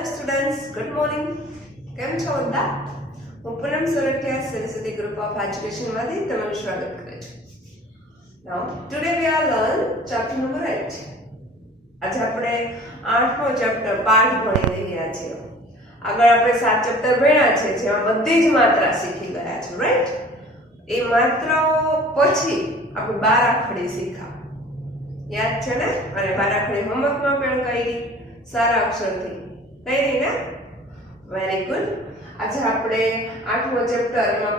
Hello students, good morning. કેમ છો બધા? હું પૂનમ સોરઠિયા સરસ્વતી ગ્રુપ ઓફ એજ્યુકેશનમાંથી તમારું સ્વાગત કરું છું. Now today we are learn chapter number 8. આજે આપણે 8મો ચેપ્ટર પાઠ ભણી રહ્યા છીએ. આગળ આપણે 7 ચેપ્ટર ભણ્યા છે જેમાં બધી જ માત્રા શીખી ગયા છે, રાઈટ? એ માત્રાઓ પછી આપણે 12 આખડી શીખા, યાદ છે ને? અને 12 આખડી હોમવર્કમાં પણ કરી સારા અક્ષરથી કરી ને? Very good. આજે આપણે 8મો ચેપ્ટર, એમાં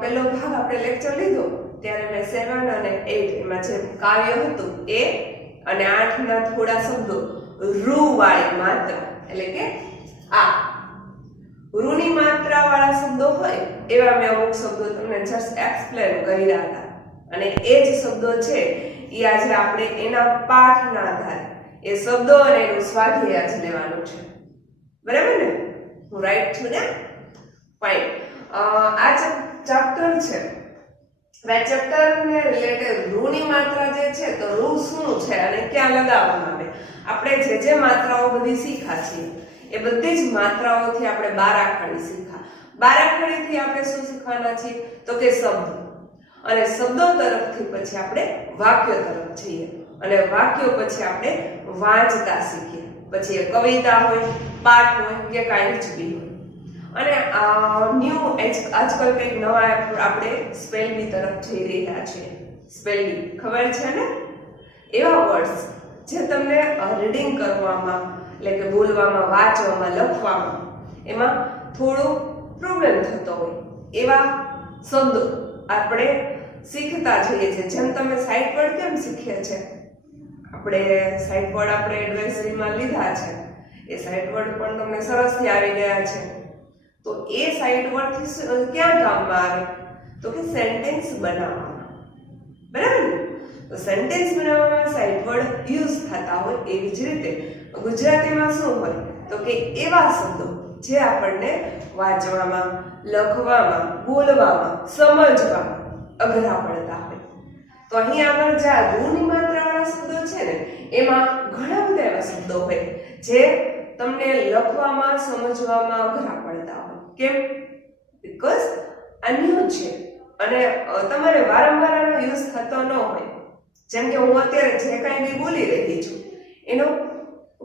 પહેલો ભાગ આપણે લેક્ચર લીધો ત્યારે મેં 7 અને 8 એમાં જે કાવ્ય હતું એ અને 8 ના થોડા શબ્દો રૂ વાળી માત્રા, એટલે કે આ રૂની માત્રા વાળા શબ્દો હોય એવા મેં અમુક શબ્દો તમને જસ્ટ એક્સપ્લેન કર્યા હતા, અને એ જ શબ્દો છે એ આજે આપણે એના પાઠના આધારે એ શબ્દો અને એનું સ્વાધ્યાય જ લેવાનું છે, બરાબર ને? હું રાઈટ છું ને? ફાઇન. આ ચેપ્ટર છે, આ ચેપ્ટરને રિલેટેડ રૂની માત્રા જે છે તો રૂ શું છે અને ક્યાં લગાવવામાં આવે, આપણે જે માત્રાઓ બધી શીખા છીએ એ બધી જ માત્રાઓથી આપણે 12 આખડી શીખા. 12 આખડીથી આપણે શું શીખવાના છીએ તો કે શબ્દો, અને શબ્દો તરફથી પછી આપણે વાક્યો તરફ જઈએ, અને વાક્યો પછી આપણે વાંચતા શીખીએ. પછી એ કવિતા હોય, પાઠ હોય કે કાંઈ જ બી હોય. અને આજકાલ કંઈક નવા આપણે સ્પેલ બી તરફ જઈ રહ્યા છીએ. સ્પેલ બી ખબર છે ને? એવા વર્ડ્સ જે તમને રીડિંગ કરવામાં, એટલે કે બોલવામાં, વાંચવામાં, લખવામાં એમાં થોડો પ્રોબ્લેમ થતો હોય એવા શબ્દો આપણે શીખતા જઈએ છીએ. જેમ તમે સાઇટ વર્ડ કેમ શીખીએ છે, આપણે સાઇટ વર્ડ આપણે એડવાઇઝરીમાં લીધા છે, એ સાઇટ વર્ડ પણ તમને સરસથી આવી ગયા છે. તો એ સાઇટ વર્ડથી ક્યાં કામમાં આવે તો કે સેન્ટેન્સ બનાવવામાં, બરાબર ને? તો સેન્ટેન્સ બનાવવામાં સાઇટ વર્ડ યુઝ થતા હોય એવી જ રીતે ગુજરાતીમાં શું હોય તો કે એવા શબ્દો જે આપણને વાંચવામાં, લખવામાં, બોલવામાં, સમજવામાં અઘરા પડતા હોય. તો અહીં આગળ જે રૂની માત્રાવાળા શબ્દો છે ને એમાં ઘણા બધા એવા શબ્દો હોય જે તમને લખવામાં, સમજવામાં અઘરા પડતા હોય. કેમ? બીકોઝ આ ન્યૂ છે અને તમારે વારંવાર આનો યુઝ થતો ન હોય. જેમ કે હું અત્યારે જે કાંઈ બી બોલી રહી છું એનો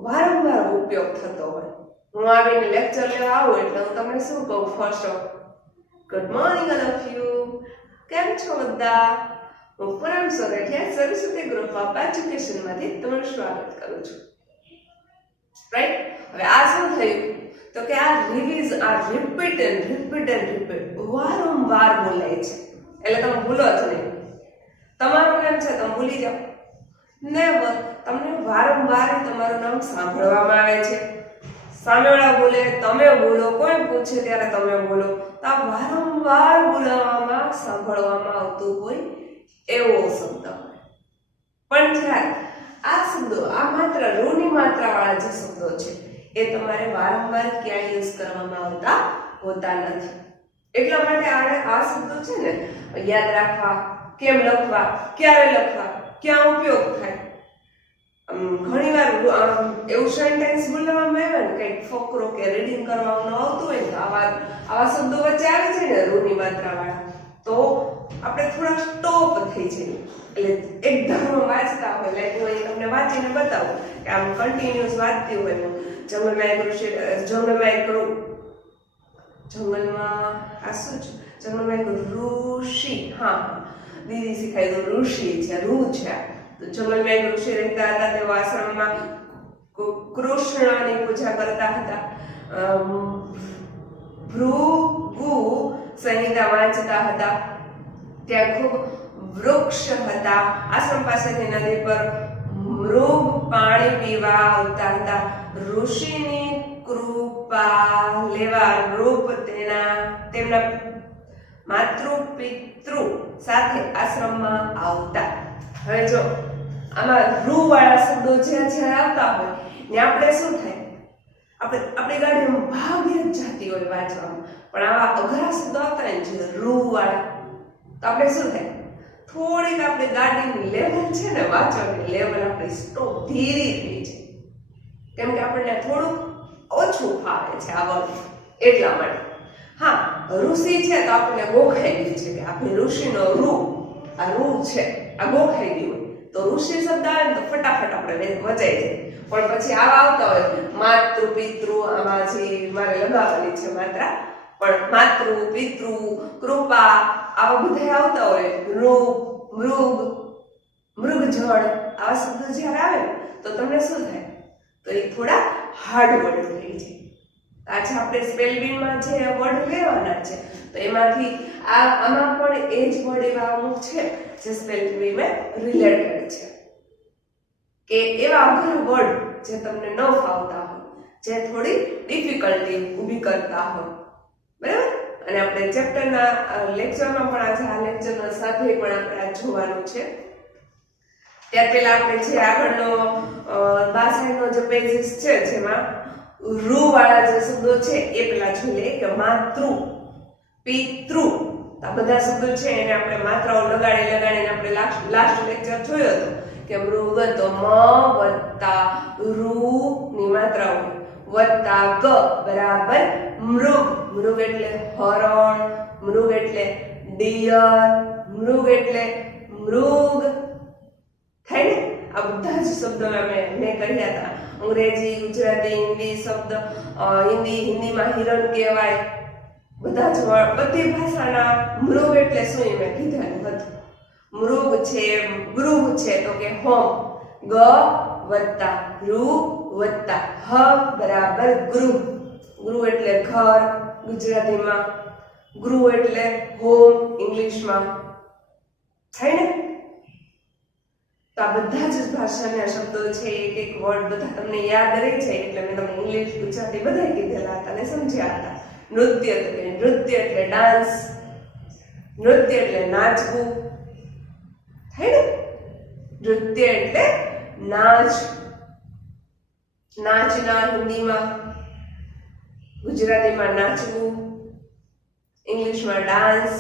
વારંવાર ઉપયોગ થતો હોય. હું આવીને લેક્ચર લેવા આવું એટલે હું તમને શું કહું? First of good morning all of you. કેમ છો બધા? હું પૂનમ સોરઠિયા સરસ્વતી ગ્રુપ ઓફ એજ્યુકેશનમાંથી તમારું સ્વાગત કરું છું, રાઈટ? હવે આ શું થયું તો કે આ રિપીટ વારંવાર બોલાય છે એટલે તમે ભૂલો જ નહીં. તમારું નામ છે તમે ભૂલી જાઓ? નેવર. તમને વારંવાર તમારું નામ સાંભળવામાં આવે છે, સામેવાળા બોલે, તમે બોલો, કોઈ પૂછે ત્યારે તમે બોલો. તો આ વારંવાર બોલાવવામાં, સાંભળવામાં આવતું હોય એવો શબ્દ હોય. પણ જ્યારે આ શબ્દો, આ માત્ર રૂની માત્રા વાળા જે શબ્દો છે એ તમારે વારંવાર ક્યાંય યુઝ કરવામાં આવતા હોતા નથી. એટલા માટે આ શબ્દો છે ને યાદ રાખવા, કેમ લખવા, ક્યારે લખવા, ક્યાં ઉપયોગ થાય. ઘણીવાર એવું સેન્ટેન્સ બોલવામાં આવે ને, કંઈક ફકરો કે રીડિંગ કરવાનું આવતું હોય તો આવા શબ્દો વચ્ચે આવી જાય ને રૂની માત્રા વાળા, તો આપણે થોડા સ્ટોપ થઈ જઈએ. એટલે એક ધારો વાંચતા હોય, લાઈક હું અહીં તમને વાંચીને બતાવું કે આમ કન્ટિન્યુઅસ વાંચતી હોય હું જંગલમાં આ શું છે? જંગલમાં એક ઋષિ, હા દીદી શીખાય તો ઋષિ છે, રૂ છે. તો જંગલમાં એક ઋષિ રહેતા હતા, તેઓ આશ્રમમાં કૃષ્ણની પૂજા કરતા હતા. ભૃગુ સંહિતા વાંચતા હતા. ત્યાં ખૂબ વૃક્ષ હતા. આશ્રમ પાસેની નદી પર મૃગ પાણી પીવા આવતા હતા. ઋષિની કૃપા લેવા મૃગ તેમના માતૃ પિતૃ સાથે આશ્રમમાં આવતા. હવે જો આમાં રૂ વાળા શબ્દો જે આવતા હોય ને આપણે શું થાય, આપણી ગાડીમાં ભાગ્યે જ જતી હોય વાંચવામાં, પણ આવા અઘરા શબ્દો આવતા હોય છે રૂ વાળા, તો આપણે શું થાય, થોડીક આપણી ગાડીની લેવલ છે ને, વાંચવાની લેવલ આપણી સ્ટોપ ધીરી થઈ છે. કેમ કે આપણને થોડુંક ઓછું ફાવે છે આ વર્ડ એટલા માટે. હા, ઋષિ છે તો આપણને ગોખાઈ ગયું છે કે આપણે ઋષિનો રૂ, આ રૂ છે આ ગોખાઈ ગયું, તો ઋષિ શબ્દ આવે ને તો ફટાફટ આપણે વચાઈ જાય. પણ પછી આવા આવતા હોય માતૃ પિતૃ, આમાં જે મારે લગાવવાની છે માત્રા, પણ માતૃ પિતૃ કૃપા આવા બધા આવતા હોય, રૂપ મૃગ મૃગજળ આવા શબ્દો જ્યારે આવે તો તમને શું થાય, તો એ થોડા હાર્ડ વર્ડ થઈ જાય. આજે આપણે સ્પેલિંગમાં જે વર્ડ લેવાના છે તો એમાંથી આમાં પણ એ જ વર્ડ એવા અમુક છે જે સ્પેલિંગમાં રિલેટેડ છે, કે એવા અઘરા વર્ડ જે તમને ન ફાવતા હોય, જે થોડી ડિફિકલ્ટી ઊભી કરતા હોય, બરાબર. અને આપણે ચેપ્ટરના લેક્ચરમાં પણ આજે આ લેક્ચરના સાથે પણ આપણે આ જોવાનું છે. ત્યાર પહેલા આપણે જે આગળનો 62 જે પેજીસ છે જેમાં રૂ વાળા જે શબ્દો છે એ પેલા જોઈ લઈએ કે માતૃ પિતૃ આ બધા શબ્દો છે એને આપણે માત્રાઓ લગાડીને આપણે લાસ્ટ લેક્ચર જોયો હતો કે મૃગ તો મ વત્તા રૂ ની માત્રાઓ વત્તા ગ બરાબર મૃગ, મૃગ એટલે હરણ, મૃગ એટલે ડિયર, મૃગ એટલે મૃગ થાય ને. આ બધા જ શબ્દો મેં કહ્યા હતા, અંગ્રેજી ગુજરાતી ઇંગ્લિશ શબ્દ, હિન્દીમાં હિરણ કહેવાય, બધા જ બધી ભાષાના મૃગ એટલે શું મેં કીધું હતું. મૃગ છે ગૃહ છે તો કે હોમ, ગ વત્તા રૂ વત્તા હ બરાબર ગૃહ, ગૃહ એટલે ઘર ગુજરાતીમાં, ગૃહ એટલે હોમ ઇંગ્લિશમાં થાય ને. તો આ બધા જ ભાષાના શબ્દો છે, એક એક વર્ડ બધા તમને યાદ રહી જાય એટલે મેં તમને ઇંગ્લિશ ગુજરાતી બધા કીધેલા હતા અને સમજ્યા હતા. નૃત્ય એટલે ડાન્સ, નૃત્ય એટલે નાચવું થાય ને. નૃત્ય એટલે નાચ, નાચના હિન્દીમાં, ગુજરાતીમાં નાચવું, ઇંગ્લિશમાં ડાન્સ.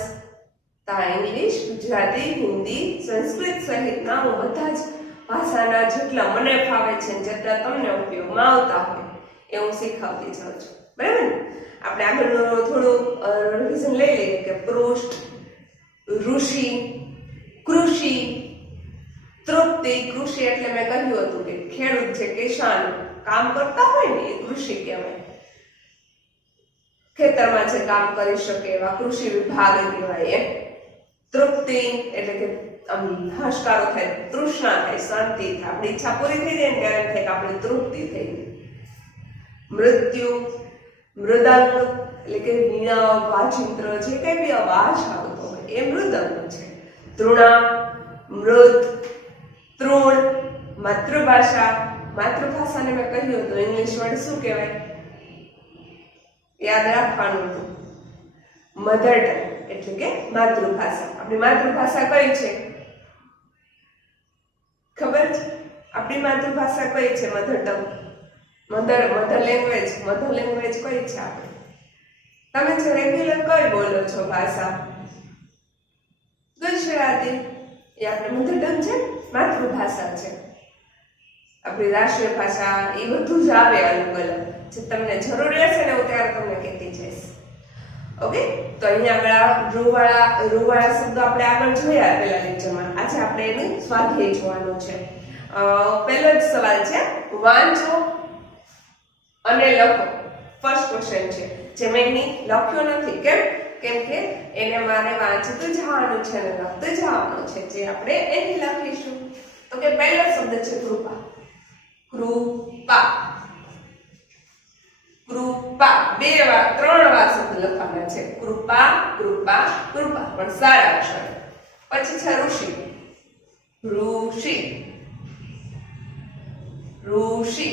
ઇંગ્લિશ ગુજરાતી હિન્દી સંસ્કૃત સહિતના હું બધા જ ભાષાના જેટલા મને ફાવે છે જેટલા તમને ઉપયોગમાં આવતા હોય એ હું શીખવતી જાઉં છું, બરાબર ને. આપણે આગળનું થોડું રિવિઝન લઈ લઈએ કે પૃષ્ઠ, ઋષિ, કૃષિ, તૃપ્તિ. કૃષિ એટલે મેં કહ્યું હતું કે ખેડૂત છે, કિસાન કામ કરતા હોય ને એ કૃષિ કહેવાય, ખેતરમાં જે કામ કરી શકે એવા કૃષિ વિભાગ કહેવાય એમ. તૃપ્તિ એટલે કે હાશકારો થાય, તૃષ્ણા થાય, શાંતિ થાય, આપણી ઈચ્છા પૂરી થઈ જાય ને ત્યારે એમ થાય કે આપણી તૃપ્તિ થઈ ગઈ. મૃત્યુ, મૃદંગ એટલે કે વીણા વાજિંત્ર જે કઈ બી અવાજ આવતો હોય એ મૃદંગ છે. તૃણા, મૃત, તૃણ. માતૃભાષા, માતૃભાષાને મેં કહ્યું હતું ઇંગ્લિશ વર્ડ શું કહેવાય યાદ રાખવાનું હતું, મધર ટંગ એટલે કે માતૃભાષા. આપણી માતૃભાષા કઈ છે ખબર છે? આપણી માતૃભાષા કઈ છે? Mother tongue, mother language. Mother language કઈ છે આપણી? તમે જે રેગ્યુલર કઈ બોલો છો ભાષા? ગુજરાતી. એ આપણી મધર ટંગ છે, માતૃભાષા છે. આપણી રાષ્ટ્રીય ભાષા એ બધું જ આવે અલગ અલગ, જે તમને જરૂર રહેશે ને હું ત્યારે તમને કહેતી જઈશ. ઓકે, તો અહીંયા આગળ રૂવાળા શબ્દો આપણે આગળ જોયા પહેલા લેક્ચરમાં. આજે આપણે એનું સ્વાધ્યાય જોવાનું છે. પહેલો જ સવાલ છે, વાંચો અને લખો. ફર્સ્ટ ક્વેશ્ચન છે જે મેં લખ્યો નથી. કેમ કે એને મારે વાંચતું જવાનું છે અને લખતું જવાનું છે, જે આપણે એને લખીશું. તો કે પહેલો શબ્દ છે કૃપા. કૃપા, કૃપા. ત્રણ વાર શબ્દ લખવાના છે. કૃપા, કૃપા, કૃપા, પણ સારા અક્ષર. પછી છે ઋષિ. ઋષિ, ઋષિ,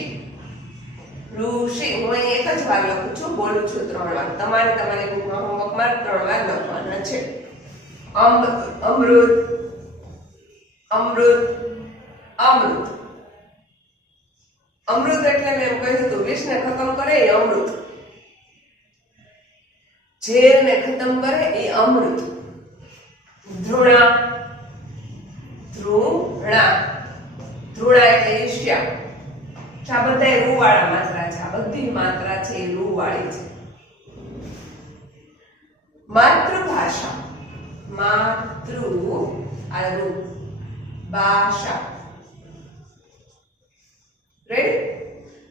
ઋષિ. હું અહીં એક જ વાર લખું છું, બોલું છું 3 વાર. તમારે તમારી બુકમાં હોમવર્કમાં 3 વાર લખવાના છે. અમૃત, અમૃત, અમૃત. અમૃત એટલે મેં એમ કહ્યું હતું વિષને ખતમ કરે એ અમૃત, ઝેરને ખતમ કરે એ અમૃત. ધૃણા, ધ્રુણા, ધ્રુણા એટલે ઈર્ષ્યા. આ બધા રૂવાળા માત્રા માત્રા છે, આ બધી માત્રા છે એ રૂ વાળી છે. માતૃભાષા, ભાષા, રેડી?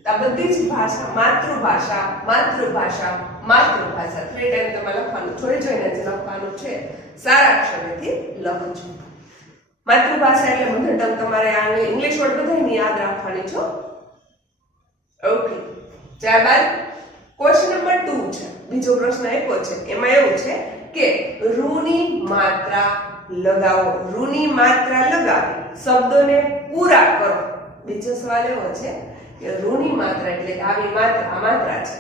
આ બધી જ ભાષા, માતૃભાષા, માતૃભાષા, માતૃભાષા 3 ટાઈમ તમારે લખવાનું, જોઈને જ લખવાનું છે. સારા અક્ષરેથી લખજો. માતૃભાષા એટલે મધર ટંગ, તમારે આ ઇંગ્લિશ વર્ડ બધાને યાદ રાખવાની છો. ઓકે, ત્યારબાદ ક્વેશ્ચન નંબર 2 છે, બીજો પ્રશ્ન આપ્યો છે. એમાં એવું છે કે રૂની માત્રા લગાવો. રૂની માત્રા લગાવી શબ્દોને પૂરા કરો. બીજો સવાલ એવો છે કે રૂની માત્રા એટલે કે આવી માત્રા છે,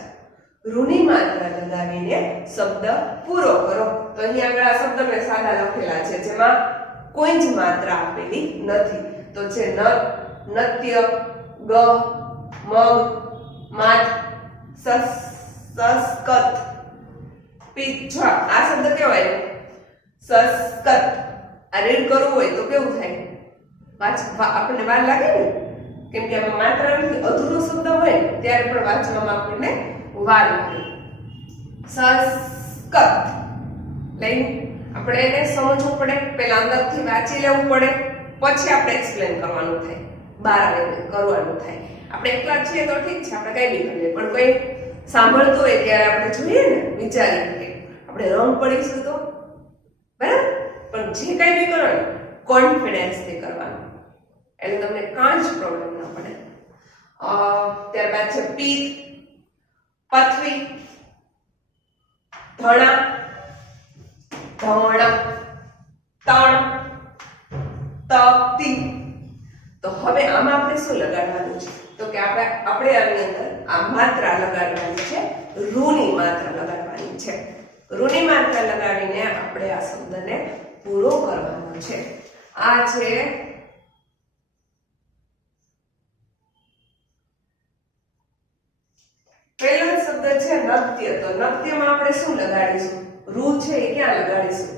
રૂની માત્રા લગાવીને શબ્દ પૂરો કરો. તો અહીંયા આગળ આ શબ્દ મેં સાદા લખેલા છે, જેમાં કોઈ જ માત્રા આપેલી નથી. તો છે નત્ય, ગ, મગ, માત, સસ્કત, પીછા. આ શબ્દ કેવાય? સસ્કત. આ રીડ કરવું હોય તો કેવું થાય? આપણને વાર લાગે ને, કેમ કે આમાં માત્રા અધૂરો શબ્દ હોય ત્યારે પણ વાંચવામાં આપણને વાર લાગે. સસ્કત લઈને આપણે એને સમજવું પડે, પહેલા અંદરથી વાંચી લેવું પડે, પછી આપણે એક્સપ્લેન કરવાનું થાય, બહાર આવીને કરવાનું થાય. આપણે એકલા છીએ તો ઠીક છે, આપણે કઈ બી કરીએ, પણ કોઈ સાંભળતું હોય ત્યારે આપણે જોઈએ ને, વિચારીએ, આપણે રંગ પડીશું તો બરાબર. પણ જે કઈ બી કરો ને કોન્ફિડન્સથી કરવાનું, એટલે તમને કાંઈ જ પ્રોબ્લેમ ના પડે. ત્યારબાદ છે પિત્ત, પથવી, ધણા, ધવણા, તણ, તપતી. તો હવે આમાં આપણે શું લગાડવાનું છે? તો કે આપણે આની અંદર આ માત્રા લગાડવાની છે, રૂની માત્રા લગાડવાની છે. રૂની માત્રા લગાડીને આપણે આ શબ્દને પૂરો કરવાનો છે. આ છે પહેલો શબ્દ છે નૃત્ય. તો નૃત્યમાં આપણે શું લગાડીશું? રૂ છે એ ક્યાં લગાડીશું?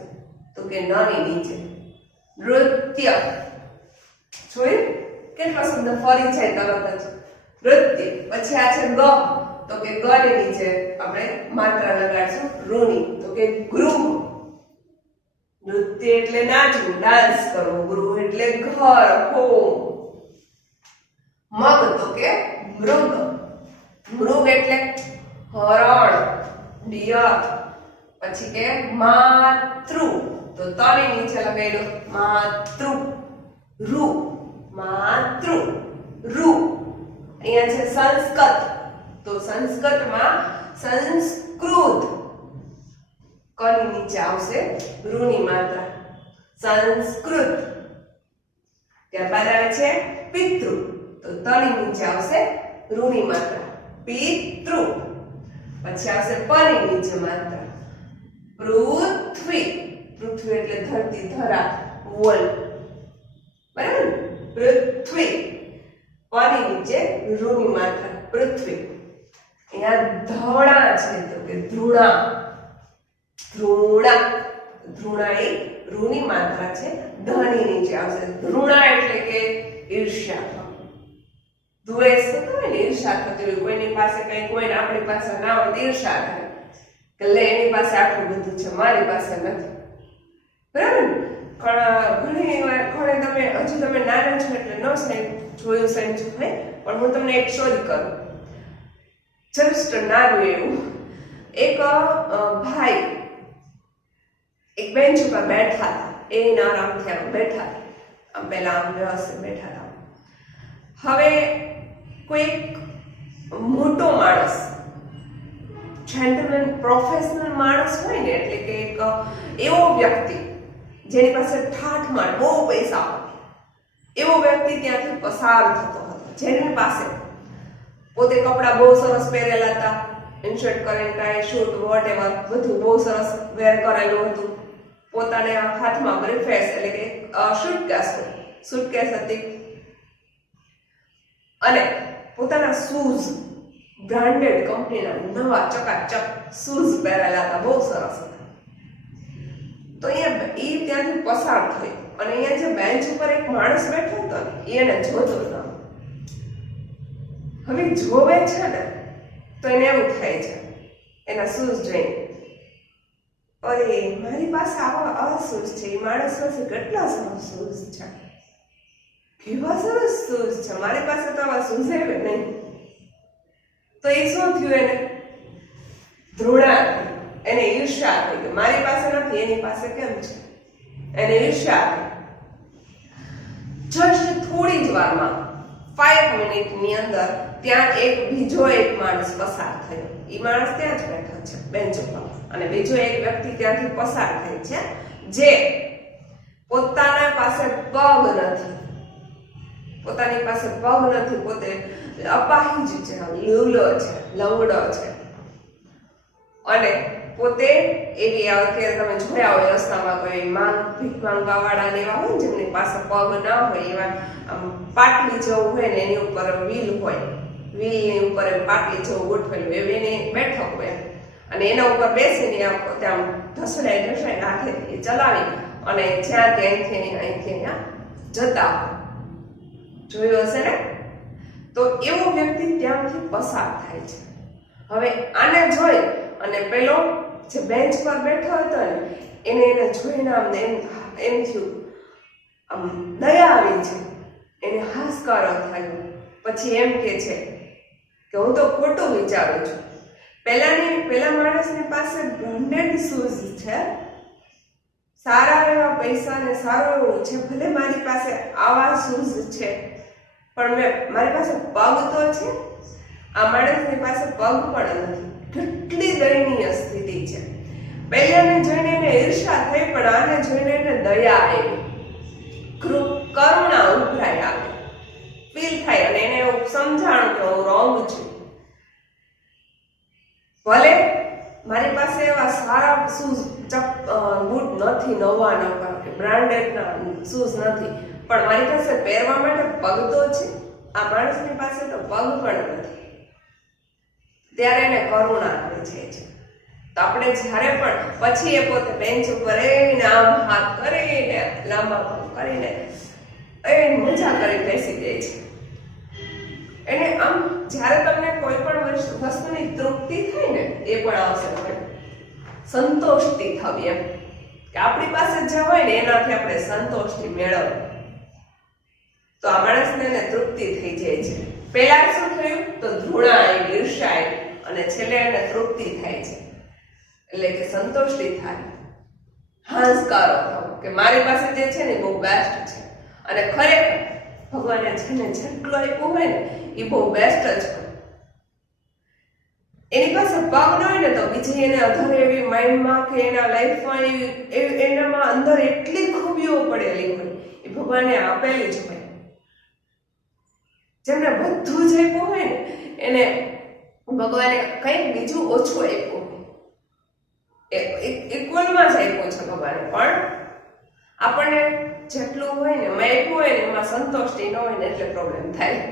તો કે ન ની નીચે. નૃત્ય જોયું કેટલો શબ્દ ફરી જાય તરત જ. નૃત્ય. પછી આ છે ગ, તો કે ગ ની નીચે આપણે માત્રા લગાડીશું રૂની, તો કે ગૃહ. નૃત્ય એટલે નાચવું, ડાન્સ કરવું. ગૃહ એટલે ઘર, હોમ. મગ તો કે મૃગ. મૃગ એટલે હરણ, ડિયર. પછી કે માતૃ, તો તની નીચે લગાડ્યો માતૃ. રૂ, માતૃ, રૂ. અહીંયા છે સંસ્કૃત, તો સંસ્કૃતમાં સંસ્કૃત. કની નીચે આવશે રૂની માત્રા, સંસ્કૃત. ત્યારબાદ આવે છે પિતૃ, તો તની નીચે આવશે રૂની માત્રા, પિતૃ. પછી આવશે પની નીચે માત્રા, પૃથ્વી. પૃથ્વી એટલે ધરતી, ધરા, વર્લ્ડ. બરાબર? પૃથ્વી. પની નીચે રૂની માત્રા, પૃથ્વી. અહીંયા ધવણા છે, તો કે ધૃણા. ધૃણા. ધૃણા એ રૂની માત્રા છે, ધની નીચે આવશે. ધૃણા એટલે કે ઈર્ષ્યા, દ્વેષ થતો હોય ને, ઈર્ષ્યા થતી હોય. કોઈની પાસે કંઈક હોય ને આપણી પાસે ના હોય તો ઈર્ષ્યા થાય કે લે એની પાસે આટલું બધું છે, મારી પાસે નથી. બરાબર? ઘણી વાર તમે હજુ તમે નાના છો એટલે ન જોયું સમજ્યું હોય, પણ હું તમને એક સ્ટોરી કરું. જસ્ટ નાનું એવું. એક ભાઈ એક બેન્ચ ઉપર બેઠા હતા. એ આરામથી આમ બેઠા હતા, આમ પેલા આમ વ્યવસ્થિત બેઠા હતા. હવે કોઈ મોટો માણસ, જેન્ટલમેન, પ્રોફેશનલ માણસ હોય ને, એટલે કે એક એવો વ્યક્તિ જેની પાસે ઠાઠમાઠ બહુ પૈસા હોય, એવો વ્યક્તિ ત્યાંથી પસાર થતો હતો. જેની પાસે પોતે કપડાં બહુ સરસ પહેરેલા હતા, ઇનશર્ટ કરીને ટાઈ, શૂટ, વોટ એવર બધું બહુ સરસ વેર કરેલું હતું. પોતાને હાથમાં બ્રીફકેસ એટલે કે સુટકેસ હતી, અને પોતાના શૂઝ બ્રાન્ડેડ કંપનીના નવા ચકાચક શૂઝ પહેરેલા હતા, બહુ સરસ હતા. તો અહીંયા એ ત્યાંથી પસાર થઈ, અને અહીંયા જે બેન્ચ ઉપર એક માણસ બેઠો હતો એને જોતો હતો. હવે જોવે છે ને તો એને એવું થાય છે એના શૂઝ જોઈને, અરે મારી પાસે આવા શૂઝ છે, એ માણસ પાસે કેટલા સરસ શૂઝ છે, કેવા સરસ શૂઝ છે, મારી પાસે તો આવા શૂઝ આવે નહીં. તો એ શું થયું, એને ધૃણા થઈ, એને ઈર્ષ્યા થઈ કે મારી પાસે નથી, એની પાસે કેમ છે, એને ઈર્ષ્યા થઈ. જસ્ટ થોડી જ વારમાં 5 મિનિટની અંદર ત્યાં બીજો એક માણસ પસાર થયો. એ માણસ ત્યાં જ બેઠો છે બેન્ચ ઉપર, અને બીજો એક વ્યક્તિ ત્યાંથી પસાર થાય છે જે પોતાની પાસે પગ નથી, પોતે અપાહિજ છે, લૂલો છે, લંગડો છે, અને પોતે એવી અત્યારે તમે જોયા હોય રસ્તામાં કોઈ ભીખ માંગવા વાળા ને એવા હોય જેમની પાસે પગ ના હોય, એવા પાટલી જેવું હોય ને એની ઉપર વ્હીલ હોય, વ્હીલની ઉપર પાટલી જેવું ગોઠવેલું એવું એને બેઠો હોય, અને એના ઉપર બેસીને પોતે આમ ઢસડાઈ હાથેથી ચલાવી અને જ્યાં ત્યાંથી અહીંયા જતા હોય. જોયું હશે ને? તો એવો વ્યક્તિ ત્યાંથી પસાર થાય છે. હવે આને જોઈ અને પેલો જે બેન્ચ પર બેઠો હતો ને એને જોઈને આમ એમ થયું, આમ દયા આવી છે, એને હાશકારો થયો. પછી એમ કે છે કે હું તો ખોટું વિચારું છું, પેલા માણસની પાસે બ્રાન્ડેડ શૂઝ છે, સારા એવા પૈસા ને સારું એવું છે, ભલે મારી પાસે આવા શૂઝ છે પણ મારી પાસે પગ તો છે, આ માણસની પાસે પગ પણ નથી. કેટલી દયનીય સ્થિતિ છે. પહેલાને જોઈને એને ઈર્ષા થઈ, પણ આને જોઈને એને દયા આવી, કરુણા ઉભરાઈ આવે, ફીલ થાય, અને એને એવું સમજાણું કે હું રોંગ છું. ભલે મારી પાસે એવા સારા શૂઝ બૂટ નથી, નવા કે બ્રાન્ડેડના શૂઝ નથી, પણ મારી પાસે પહેરવા માટે પગ તો છે, આ માણસની પાસે તો પગ પણ નથી. ત્યારે એને કરુણા આવે છે. તો આપણે જ્યારે પણ પછી એ પોતે બેન્ચ ઉપર એને આમ હાથ કરીને લાંબા પગ કરીને એ મજા કરી બેસી જાય છે. એને આમ જ્યારે તમને કોઈ પણ વસ્તુની તૃપ્તિ થાય ને એ પણ આવશે, સંતોષથી થવી, એમ કે આપણી પાસે જે હોય ને એનાથી આપણે સંતોષથી મેળવવું. તો આ માણસને એને તૃપ્તિ થઈ જાય છે. પહેલા શું થયું તો ધૃણા આવી, ઈર્ષ્યા આવી, અને છેલ્લે એને તૃપ્તિ થાય છે, એટલે કે સંતોષથી થાય, હાશકારો થવો કે મારી પાસે જે છે ને બહુ બેસ્ટ છે. અને ખરેખર ભગવાને જેને જેટલો આપ્યો હોય ને એ બહુ બેસ્ટ જ હોય. એની પાસે પગ ન હોય ને તો બીજી એને અધર એવી માઇન્ડમાં કે એના લાઈફમાં એનામાં અંદર એટલી ખૂબીઓ પડેલી હોય એ ભગવાને આપેલી જ હોય. જેમને બધું જ આપ્યું હોય ને એને ભગવાને કંઈક બીજું ઓછું આપ્યું હોય, ઇક્વલમાં જ આપ્યું છે ભગવાને, પણ આપણને જેટલું હોય ને એમાં આપ્યું હોય ને એમાં સંતોષી ન હોય ને એટલે પ્રોબ્લેમ થાય.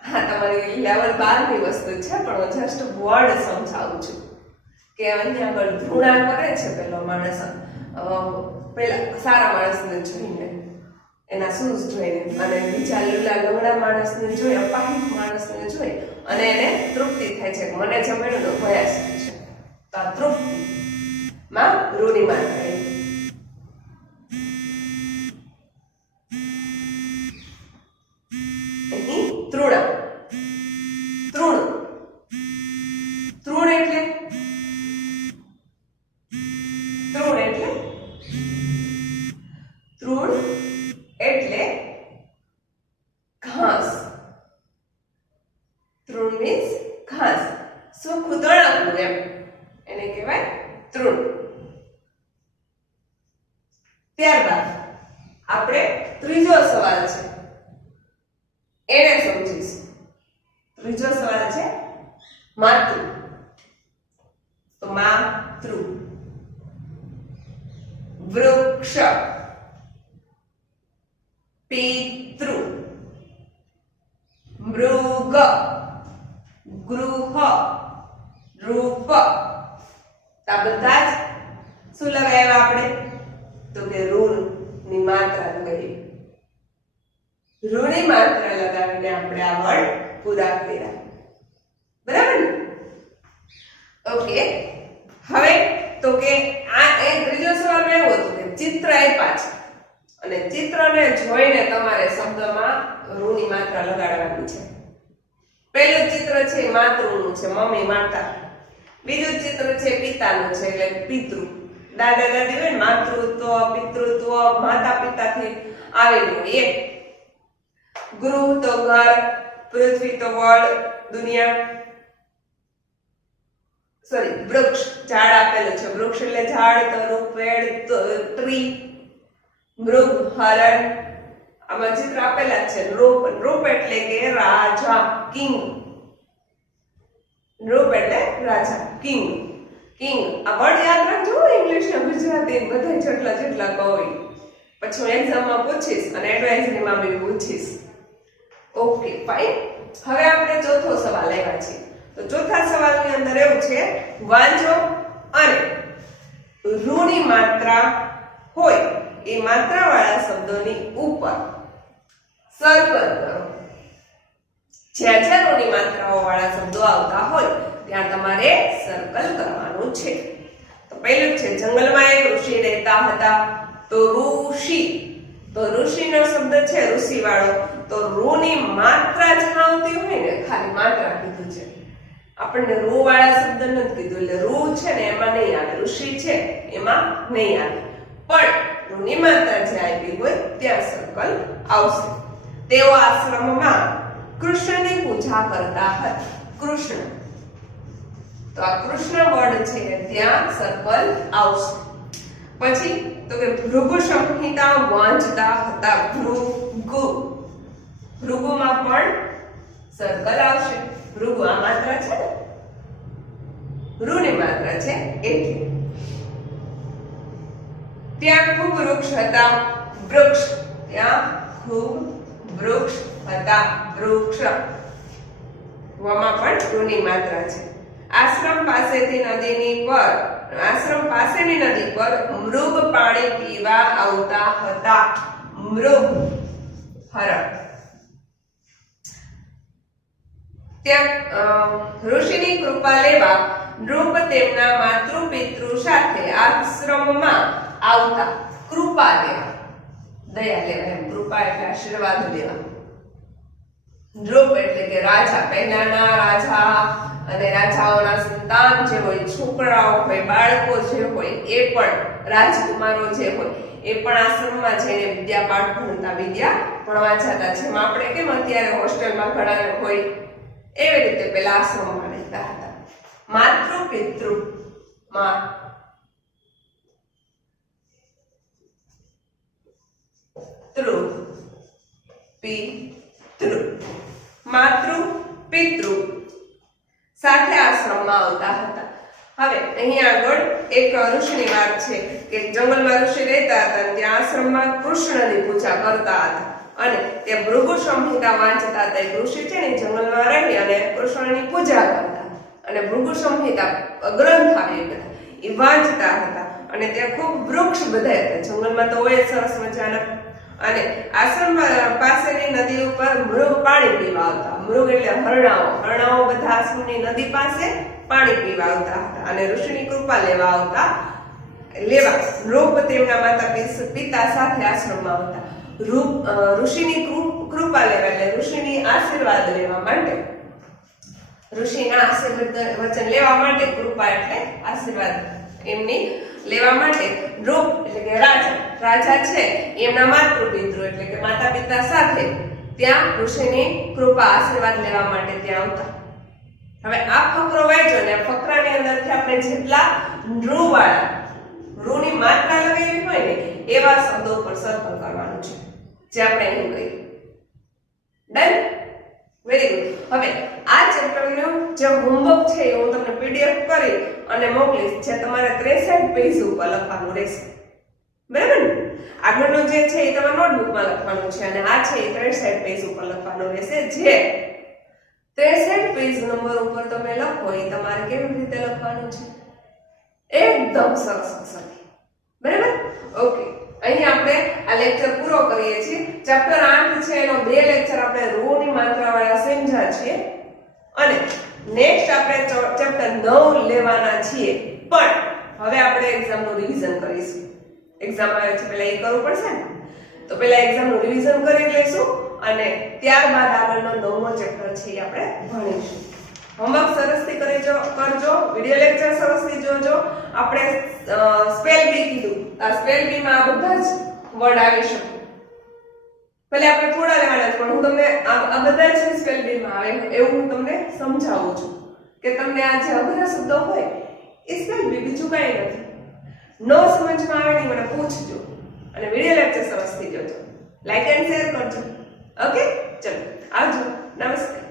હા, તમારી લેવલ 12 ની વસ્તુ છે, પણ હું જસ્ટ વર્ડ સમજાવું છું કે અહીંયા આગળ ધૃણા કરે છે પેલો માણસ, પેલા સારા માણસને જોઈને, એના શૂઝ જોઈને, અને બીજા લીલા લંગડા માણસને જોઈ, અપાહિત માણસને જોઈ, અને એને તૃપ્તિ થાય છે કે મને જે મળ્યું ભયાસ છે. તો આ તૃપ્તિ માં રૂઢિમાન થાય. તૃણ એટલે ઘાસ. તૃણ મીન્સ ઘાસ, સુખું તળાવવું એમ, એને કહેવાય તૃણ. ત્યારબાદ આપણે ત્રીજો સવાલ છે એને સમજીશું. ત્રીજો સવાલ છે માતૃ. તો માતૃ, વૃક્ષ, પિતૃ, મૃગ, ગૃહ, રૂપ. આ બધા જ શું લગાવ્યા આપણે તો કે ઋણ ની માત્રા લગાવી. ઋણની માત્રા લગાવીને આપણે આ વર્ડ પૂરા કર્યા. બરાબર ને? ઓકે, હવે તો કે આ ત્રીજો સવાલ એવો હતો કે ચિત્ર આપ્યા છે અને ચિત્રને જોઈને તમારે શબ્દમાં રૂની માત્રા લગાડવાની છે. પહેલું ચિત્ર છે માતૃનું છે, મમ્મી માતા. બીજું ચિત્ર છે પિતાનું છે એટલે પિતૃ. દાદા દાદી હોય, માતૃત્વ, પિતૃત્વ, માતા પિતાથી આવેલું હોય. એક ગૃહ તો ઘર, પૃથ્વી તો વર્લ્ડ, દુનિયા. સોરી, વૃક્ષ, ઝાડ આપેલું છે. વૃક્ષ એટલે ઝાડ, તરુ, પેડ, ટ્રી. મૃગ, હરણ. આમાં ચિત્ર આપેલા છે. નૃપ એટલે કે રાજા, કિંગ. નૃપ એટલે રાજા, કિંગ. કિંગ આ વર્ડ યાદ રાખજો. ઇંગ્લિશ ને ગુજરાતી બધા જેટલા કહો. પછી હું એક્ઝામમાં પૂછીશ અને એડવાઇઝરીમાં બી પૂછીશ. Okay fine. હવે આપણે ચોથો સવાલ આવ્યા છીએ. તો ચોથા સવાલની અંદર એવું છે, વાંચો અને રૂની માત્રા હોય એ માત્રાવાળા શબ્દોની ઉપર સર્કલ કરો. જ્યાં જ્યાં રૂની માત્રાઓ વાળા શબ્દો આવતા હોય ત્યાં તમારે સર્કલ કરવાનું છે. તો પહેલું છે, જંગલમાં એક ઋષિ રહેતા હતા. તો ઋષિ, તો ઋષિનો શબ્દ છે ઋષિ વાળો. તો રૂની માત્રા જ આવતી હોય ને, ખાલી માત્રા કીધું છે, આપણને રૂ વાળા શબ્દ નથી કીધું, એટલે રૂ છે ને એમાં નહીં આવે. ઋષિ છે એમાં નહીં આવે, પણ રૂની માત્રા જે આવી હોય ત્યાં સર્કલ આવશે. તેઓ આશ્રમમાં કૃષ્ણની પૂજા કરતા હતા. કૃષ્ણ, તો આ કૃષ્ણ વર્ડ છે ત્યાં સર્કલ આવશે. પછી તો કે ભૃગુ સંહિતા વાંચતા હતા. ભૃગુ, ભૃગુમાં પણ સર્કલ આવશે. ભૃગુ આ માત્રા છે ને, રૂની માત્રા છે એટલે. ત્યાં ખૂબ વૃક્ષ હતા. વૃક્ષ, ત્યાં ખૂબ વૃક્ષ હતા. વૃક્ષ વામાં પણ રૂની માત્રા છે. આશ્રમ પાસેની નદી પર મૃગ પાણી પીવા આવતા હતા. મૃગ, હરણ. ત્યાં ઋષિની કૃપા લેવા નૃપ તેમના માતૃ પિતૃ સાથે આશ્રમમાં આવતા. કૃપા લેવા, દયા લેવા એમ. કૃપા એટલે આશીર્વાદ લેવા. નૃપ એટલે કે રાજા, પહેલાના રાજા અને રાજાઓના સંતાન જે હોય, છોકરાઓ હોય, બાળકો જે હોય, એ પણ રાજકુમારો જે હોય એ પણ આશ્રમમાં જઈને વિદ્યા પાઠ ભણતા, વિદ્યા ભણવા જતા. જેમ આપણે કેમ અત્યારે હોસ્ટેલમાં ઘણા હોય એવી રીતે પેલા આશ્રમમાં રહેતા હતા. માતૃ પિતૃ માં પિતૃ, માતૃ પિતૃ સાથે આશ્રમમાં આવતા હતા. હવે અહીંયા આગળ એક ઋષિની વાત છે કે જંગલમાં ઋષિ રહેતા હતા, ત્યાં આશ્રમમાં કૃષ્ણની પૂજા કરતા હતા અને તે ભૃગુ સંહિતા વાંચતા હતા. એક ઋષિ છે ને જંગલમાં રહી અને કૃષ્ણની પૂજા કરતા અને ભૃગુ સંહિતા ગ્રંથ આવે બધા એ વાંચતા હતા. અને ત્યાં ખૂબ વૃક્ષ બધા હતા. જંગલમાં તો હોય સરસ મજાના. અને આશ્રમ પાસેની નદી ઉપર મૃગ પાણી પીવા આવતા. મૃગ એટલે હરણાઓ. હરણાઓ બધા આશ્રમની નદી પાસે પાણી પીવા આવતા હતા અને ઋષિની કૃપા લેવા આવતા. નૃપ તેમના માતા પિતા સાથે આશ્રમમાં આવતા. ઋષિની કૃપા લેવા એટલે ઋષિની આશીર્વાદ લેવા માટે, ઋષિના આશીર્વાદ વચન લેવા માટે, કૃપા એટલે આશીર્વાદ એમની લેવા માટે નૃપ એટલે કે રાજા છે એમના માતૃ પિતૃ એટલે કે માતા પિતા સાથે ત્યાં ઋષિની કૃપા આશીર્વાદ લેવા માટે ત્યાં આવતા. હવે આ ફકરો વાંચો ને ફકરાની અંદરથી આપણે જેટલા નૃ વાળા, ઋની માત્રા લગાવી હોય ને એવા શબ્દો પર સર્કલ કરવાનું છે જે આપણે અહીં કહ્યું. ડન? Very good. હવે આ ચેપ્ટરનો જે હોમવર્ક છે એ હું તમને પીડીએફ કરી અને મોકલીશ, જે તમારે 63 પેજ ઉપર લખવાનું રહેશે. બરાબર ને? આગળનું જે છે એ તમારા નોટબુકમાં લખવાનું છે અને આ છે એ 63 પેજ ઉપર લખવાનું રહેશે. જે 63 પેજ નંબર ઉપર તમે લખો એ તમારે કેવી રીતે લખવાનું છે? એકદમ સરસ. બરાબર? ઓકે. અહીં આપણે આ લેક્ચર પૂરો કરીએ છીએ. ચેપ્ટર 8 છે એનો 2 લેક્ચર આપણે રો ની માત્રાવાળા સમજ્યા છીએ અને નેક્સ્ટ આપણે ચેપ્ટર 9 લેવાના છીએ. પણ હવે આપણે એક્ઝામ નું રિવિઝન કરીશું. એક્ઝામ આવે છે પહેલા એ કરવું પડશે ને, તો પહેલા એક્ઝામ નું રિવિઝન કરી લઈશું અને ત્યારબાદ આગળનો 9મો ચેપ્ટર છે એ આપણે ભણીશું. હોમવર્ક સરસથી કરજો, વિડિયો લેક્ચર સરસથી જોજો. આપણે સ્પેલ બી કીધું, આ સ્પેલ બી માં આ બધા જ વર્ડ આવી શકે. ભલે આપણે થોડા લેવાના છે પણ હું તમને આ બધા જ સ્પેલ બી માં આવે એવું હું તમને સમજાવું છું કે તમને આ જે અઘરા શબ્દો હોય એ સ્પેલ બી, બીજું કાંઈ નથી. નો સમજમાં આવે નહીં મને પૂછજો અને વિડિયો લેક્ચર સરસથી જોજો. લાઈક એન્ડ શેર કરજો. ઓકે, ચલો આવજો. નમસ્કાર.